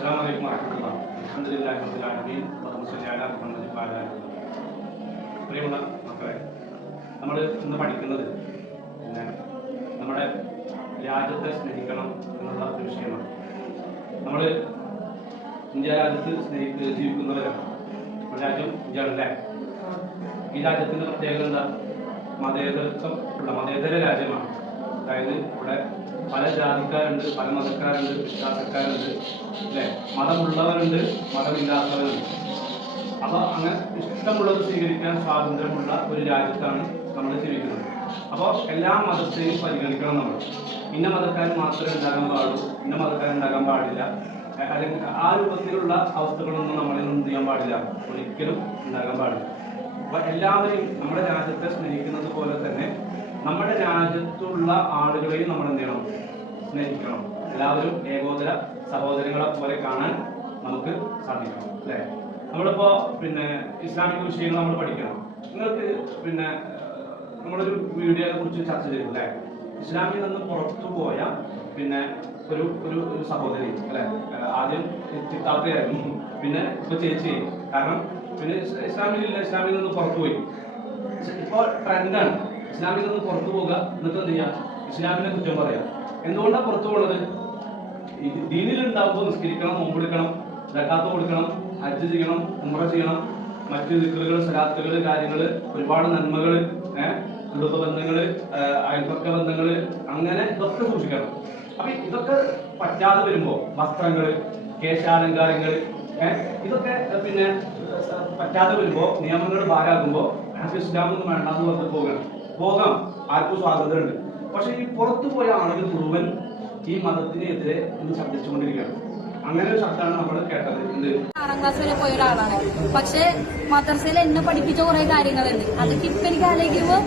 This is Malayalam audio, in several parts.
അസ്സലാമു അലൈക്കും വറഹ്മത്തുള്ളാഹി അൽഹംദുലില്ലാഹി റബ്ബിൽ ആലമീൻ വല്ലല്ലാഹു അലാ മുഹമ്മദി വഅലാ ആലിഹി. പ്രിയമുള്ള മക്കളെ, നമ്മൾ ഇന്ന് പഠിക്കുന്നത് നമ്മുടെ രാജ്യത്തെ സ്നേഹിക്കണം എന്നുള്ള ഒരു വിഷയമാണ്. നമ്മൾ ഇന്ത്യ രാജ്യത്ത് ജീവിക്കുന്നവരാണ്. നമ്മുടെ രാജ്യം ഇന്ത്യയാണല്ലേ. ഈ രാജ്യത്തിൻ്റെ പ്രത്യേകത എന്താ? മതേതരത്വം ഉള്ള മതേതര രാജ്യമാണ്. അതായത് ഇവിടെ പല ജാതിക്കാരുണ്ട്, പല മതക്കാരുണ്ട്, വിശ്വാസക്കാരുണ്ട്, അല്ലേ? മതമുള്ളവരുണ്ട്, മതമില്ലാത്തവരുണ്ട്. അപ്പോൾ അങ്ങനെ ഇഷ്ടമുള്ളത് സ്വീകരിക്കാൻ സ്വാതന്ത്ര്യമുള്ള ഒരു രാജ്യത്താണ് നമ്മൾ ജീവിക്കുന്നത്. അപ്പോൾ എല്ലാ മതത്തെയും പരിഗണിക്കണം. നമ്മൾ ഇന്ന മതക്കാർ മാത്രമേ ഉണ്ടാകാൻ പാടുള്ളൂ, ഇന്ന മതക്കാരുണ്ടാകാൻ പാടില്ല, അല്ലെങ്കിൽ ആ രൂപത്തിലുള്ള അവസ്ഥകളൊന്നും നമ്മളിൽ നിന്ന് ചെയ്യാൻ പാടില്ല, ഒരിക്കലും ഉണ്ടാകാൻ പാടില്ല. അപ്പോൾ എല്ലാവരെയും നമ്മുടെ രാജ്യത്തെ സ്നേഹിക്കുന്നത് പോലെ തന്നെ നമ്മുടെ രാജ്യത്തുള്ള ആളുകളെയും നമ്മൾ എന്ത് ചെയ്യണം? സ്നേഹിക്കണം. എല്ലാവരും ഏകോദര സഹോദരങ്ങളെ പോലെ കാണാൻ നമുക്ക് സാധിക്കണം, അല്ലേ? നമ്മളിപ്പോ ഇസ്ലാമിക വിഷയങ്ങൾ നമ്മൾ പഠിക്കണം. നിങ്ങൾക്ക് നമ്മളൊരു വീഡിയോയെ കുറിച്ച് ചർച്ച ചെയ്തു, അല്ലേ? ഇസ്ലാമിൽ നിന്ന് പുറത്തു പോയ ഒരു ഒരു സഹോദരി, അല്ലെ? ആദ്യം ചിത്താത്തയായിരുന്നു, പിന്നെ ഇപ്പൊ ചേച്ചി. കാരണം ഇസ്ലാമിൽ നിന്ന് പുറത്തുപോയി. ഇപ്പോൾ ട്രെൻഡാണ് ഇസ്ലാമിൽ നിന്ന് പുറത്തു പോകുക, എന്നിട്ട് എന്ത് ചെയ്യാം? ഇസ്ലാമിനെ കുറ്റം പറയാം. എന്തുകൊണ്ടാണ് പുറത്തു പോകുന്നത്? ദീനിലുണ്ടാകുമ്പോൾ നിസ്കരിക്കണം, നോമ്പെടുക്കണം, സക്കാത്ത് കൊടുക്കണം, ഹജ്ജ് ചെയ്യണം, ഉംറ ചെയ്യണം, മറ്റ് ദിക്റുകൾ, സലാത്തുകൾ, കാര്യങ്ങൾ, ഒരുപാട് നന്മകൾ, കുടുംബബന്ധങ്ങൾ, അയൽപക്ക ബന്ധങ്ങൾ, അങ്ങനെ ഇതൊക്കെ സൂക്ഷിക്കണം. അപ്പൊ ഇതൊക്കെ പറ്റാതെ വരുമ്പോ വസ്ത്രങ്ങൾ, കേശാലങ്കാരങ്ങൾ, ഇതൊക്കെ പറ്റാതെ വരുമ്പോ, നിയമങ്ങൾ ഭാരാകുമ്പോ ഇസ്ലാമൊന്നും വേണ്ടെന്ന് പറഞ്ഞ് പോകാം. ആർക്കും സ്വാതന്ത്ര്യമുണ്ട്. പക്ഷെ ഈ പുറത്തു പോയ ആളുകൾ മുഴുവൻ ഈ മതത്തിനെതിരെ ഇന്ന് ശബ്ദിച്ചുകൊണ്ടിരിക്കുകയാണ്. അങ്ങനെ ഒരു ശബ്ദമാണ് നമ്മൾ കേട്ടത്. 6ാം ക്ലാസ് വരെ പോയ ഒരാളാണ്. പക്ഷെ മദ്രസയിൽ എന്നെ പഠിപ്പിച്ച കുറെ കാര്യങ്ങളുണ്ട്. അതൊക്കെ ഇപ്പൊ എനിക്ക് ആലോചിക്കുമ്പോ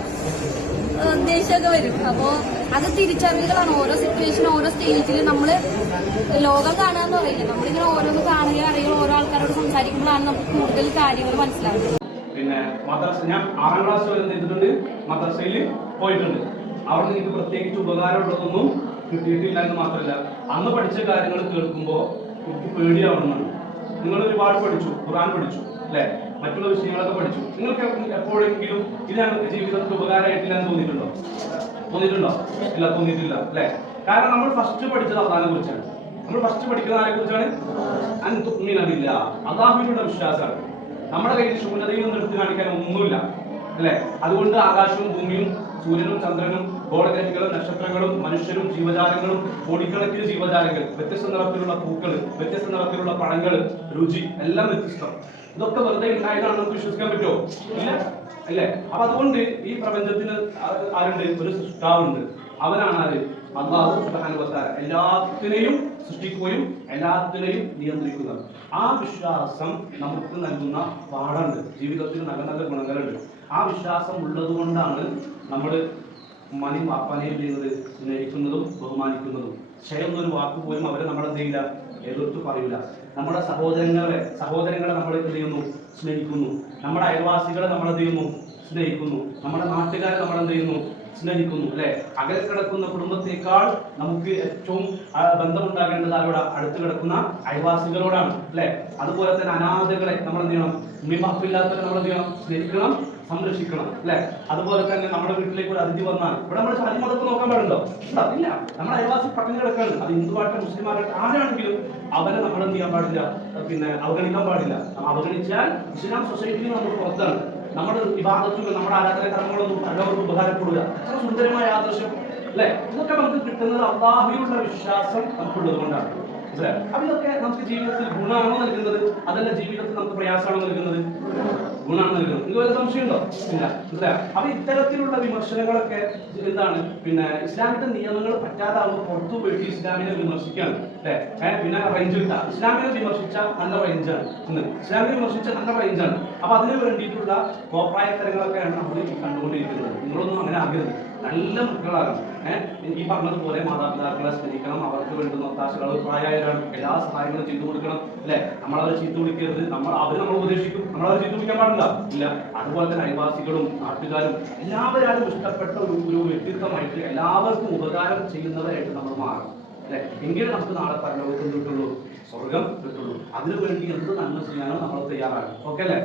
ദേഷ്യമൊക്കെ വരും. അപ്പോ അത് തിരിച്ചറിവുകളാണ്. ഓരോ സിറ്റുവേഷൻ, ഓരോ സ്റ്റേജിൽ നമ്മള് ലോകം കാണാന്ന് പറയില്ല, നമ്മളിങ്ങനെ ഓരോന്ന് കാണുകയും അറിയുക, ഓരോ ആൾക്കാരോട് സംസാരിക്കുമ്പോഴാണ് നമുക്ക് കൂടുതൽ കാര്യങ്ങൾ മനസ്സിലാവുന്നത്. മദ്രസ ഞാൻ 6ാം ക്ലാസ് വരെ ചെയ്തിട്ടുണ്ട്, മദ്രസയിൽ പോയിട്ടുണ്ട്. അവിടെ എനിക്ക് പ്രത്യേകിച്ച് ഉപകാരമുള്ളതൊന്നും കിട്ടിയിട്ടില്ല എന്ന് മാത്രമല്ല, അന്ന് പഠിച്ച കാര്യങ്ങൾ കേൾക്കുമ്പോൾ എനിക്ക് പേടിയാവുന്നതാണ്. നിങ്ങൾ ഒരുപാട് പഠിച്ചു, ഖുർആൻ പഠിച്ചു, അല്ലെ? മറ്റുള്ള വിഷയങ്ങളൊക്കെ പഠിച്ചു. നിങ്ങൾക്ക് എപ്പോഴെങ്കിലും ഇത് ഞങ്ങൾക്ക് ജീവിതത്തിൽ ഉപകാരമായിട്ടില്ല എന്ന് തോന്നിയിട്ടുണ്ടോ? ഇല്ല, തോന്നിയിട്ടില്ല, അല്ലെ? കാരണം നമ്മൾ ഫസ്റ്റ് പഠിച്ചത് അള്ളാഹിനെ കുറിച്ചാണ്. നമ്മൾ ഫസ്റ്റ് പഠിക്കുന്ന ആരെ കുറിച്ചാണ്? അൻതുഅ്മിനബില്ല, അള്ളാഹുവിനുള്ള വിശ്വാസമാണ്. നമ്മുടെ കയ്യിൽ ശൂന്യതയിൽ നിന്ന് എടുത്തു കാണിക്കാൻ ഒന്നുമില്ല, അല്ലെ? അതുകൊണ്ട് ആകാശവും ഭൂമിയും, സൂര്യനും ചന്ദ്രനും, ഗോളഗ്രഹികളും, നക്ഷത്രങ്ങളും, മനുഷ്യരും, ജീവജാലങ്ങളും, കോടിക്കണക്കിന് ജീവജാലങ്ങൾ, വ്യത്യസ്ത നിറത്തിലുള്ള പൂക്കൾ, വ്യത്യസ്ത നിറത്തിലുള്ള പഴങ്ങൾ, രുചി എല്ലാം വ്യത്യസ്തം. ഇതൊക്കെ വെറുതെ ഉണ്ടായതാണ് നമുക്ക് വിശ്വസിക്കാൻ പറ്റുമോ? ഇല്ല, അല്ലേ? അപ്പൊ അതുകൊണ്ട് ഈ പ്രപഞ്ചത്തിന് ആരുണ്ട്? ഒരു സൃഷ്ടാവുണ്ട്. അവനാണ് ആര്? അല്ലാഹു സുബ്ഹാനഹു വ തആല. എല്ലാത്തിനെയും സൃഷ്ടിക്കുകയും എല്ലാത്തിനെയും നിയന്ത്രിക്കുന്നത്. ആ വിശ്വാസം നമുക്ക് നൽകുന്ന പാഠമുണ്ട്. ജീവിതത്തിൽ നല്ല നല്ല ഗുണങ്ങളുണ്ട്. ആ വിശ്വാസം ഉള്ളത് കൊണ്ടാണ് നമ്മൾ ഉമ്മാനെയും വാപ്പാനെയും ചെയ്യുന്നത്, സ്നേഹിക്കുന്നതും ബഹുമാനിക്കുന്നതും. ക്ഷയം വാക്ക് പോലും അവരെ നമ്മളെന്ത് ചെയ്യില്ല, എതിർത്ത് പറയില്ല. നമ്മുടെ സഹോദരങ്ങളെ നമ്മൾ എന്ത് ചെയ്യുന്നു? സ്നേഹിക്കുന്നു. നമ്മുടെ അയൽവാസികളെ നമ്മൾ എന്ത് ചെയ്യുന്നു? സ്നേഹിക്കുന്നു. നമ്മുടെ നാട്ടുകാരെ നമ്മൾ എന്ത് ചെയ്യുന്നു? സ്നേഹിക്കുന്നു, അല്ലെ? അകലെ കിടക്കുന്ന കുടുംബത്തേക്കാൾ നമുക്ക് ഏറ്റവും ബന്ധമുണ്ടാകേണ്ടത് ആരോടാ? അടുത്ത് കിടക്കുന്ന അയൽവാസികളോടാണ്, അല്ലെ? അതുപോലെ തന്നെ അനാഥകളെ നമ്മൾ എന്ത് ചെയ്യണം? ഉമ്മിമാപ്പില്ലാത്തവരെ നമ്മൾ എന്ത് ചെയ്യണം? സ്നേഹിക്കണം, സംരക്ഷിക്കണം, അല്ലെ? അതുപോലെ തന്നെ നമ്മുടെ വീട്ടിലേക്ക് ഒരു അതിഥി വന്നാൽ ഇവിടെ നമ്മൾ ജാതി മതത്തെ നോക്കാൻ പാടുണ്ടോ? ഇല്ല. നമ്മുടെ അയൽവാസി പട്ടിണി കിടക്കാണ്, അത് ഹിന്ദുവാട്ടെ, മുസ്ലിമാകട്ടെ, ആരാണെങ്കിലും അവരെ നമ്മൾ എന്ത് ചെയ്യാൻ പാടില്ല, അവഗണിക്കാൻ പാടില്ല. അവഗണിച്ചാൽ ഇസ്ലാം സൊസൈറ്റിയിൽ നമ്മൾ പുറത്താണ്. നമ്മുടെ വിവാദത്തുകൾ, നമ്മുടെ ആരാധന കർമ്മങ്ങളൊന്നും എല്ലാവർക്കും ഉപകാരപ്പെടുക. അത്ര സുന്ദരമായ ആദർശം, അല്ലെ? ഇതൊക്കെ നമുക്ക് കിട്ടുന്നത് അല്ലാഹുവിലുള്ള വിശ്വാസം നമുക്കുള്ളത് കൊണ്ടാണ്. അപ്പൊ ഇതൊക്കെ നമുക്ക് ജീവിതത്തിൽ ഗുണമാണോ നൽകുന്നത്? അതല്ല ജീവിതത്തിൽ നമുക്ക് പ്രയാസമാണോ നൽകുന്നത്? ഗുണമാണ് നൽകുന്നത്. നിങ്ങൾക്ക് വല്ല സംശയമുണ്ടോ? ഇല്ല. അപ്പൊ ഇത്തരത്തിലുള്ള വിമർശനങ്ങളൊക്കെ എന്താണ്? ഇസ്ലാമിന്റെ നിയമങ്ങൾ പറ്റാതാവുമ്പോൾ പുറത്തു പോയിട്ട് ഇസ്ലാമിനെ വിമർശിക്കുകയാണ്, അല്ലെ? പിന്നെ റേഞ്ച് കിട്ടാം. ഇസ്ലാമിനെ വിമർശിച്ച നല്ല റേഞ്ചാണ് ഇസ്ലാമിനെ വിമർശിച്ച നല്ല റേഞ്ചാണ്. അപ്പൊ അതിന് വേണ്ടിയിട്ടുള്ള കോപ്രായത്തരങ്ങളൊക്കെയാണ് നമ്മൾ കണ്ടുകൊണ്ടിരിക്കുന്നത്. നിങ്ങളൊന്നും അങ്ങനെ ആകരുത്. നല്ല മക്കളാണ്. ഈ പറഞ്ഞതുപോലെ മാതാപിതാക്കളെ സ്നേഹിക്കണം, അവർക്ക് വേണ്ടുന്ന ഒത്താശകൾ, പ്രായമായവരാണ്, എല്ലാ സഹായങ്ങളും ചെയ്തു കൊടുക്കണം, അല്ലെ? നമ്മളവരെ ചീത്ത വിളിക്കരുത്. അവർ നമ്മൾ ഉപദേശിക്കും, നമ്മളവരെ ചീത്ത വിളിക്കാൻ പാടില്ല, ഇല്ല. അതുപോലെ തന്നെ അയൽവാസികളും നാട്ടുകാരും എല്ലാവരും ഇഷ്ടപ്പെട്ട ഒരു വ്യക്തിത്വമായിട്ട് എല്ലാവർക്കും ഉപകാരം ചെയ്യുന്നവരായിട്ട് നമ്മൾ മാറും, അല്ലെ? എങ്കിലും നമുക്ക് നാളെ പരലോകത്ത് കിട്ടുള്ളൂ, സ്വർഗം കിട്ടുള്ളൂ. അതിനു വേണ്ടി എന്ത് നന്മ ചെയ്യാനോ നമ്മൾ തയ്യാറാണ്. ഓക്കെ അല്ലേ?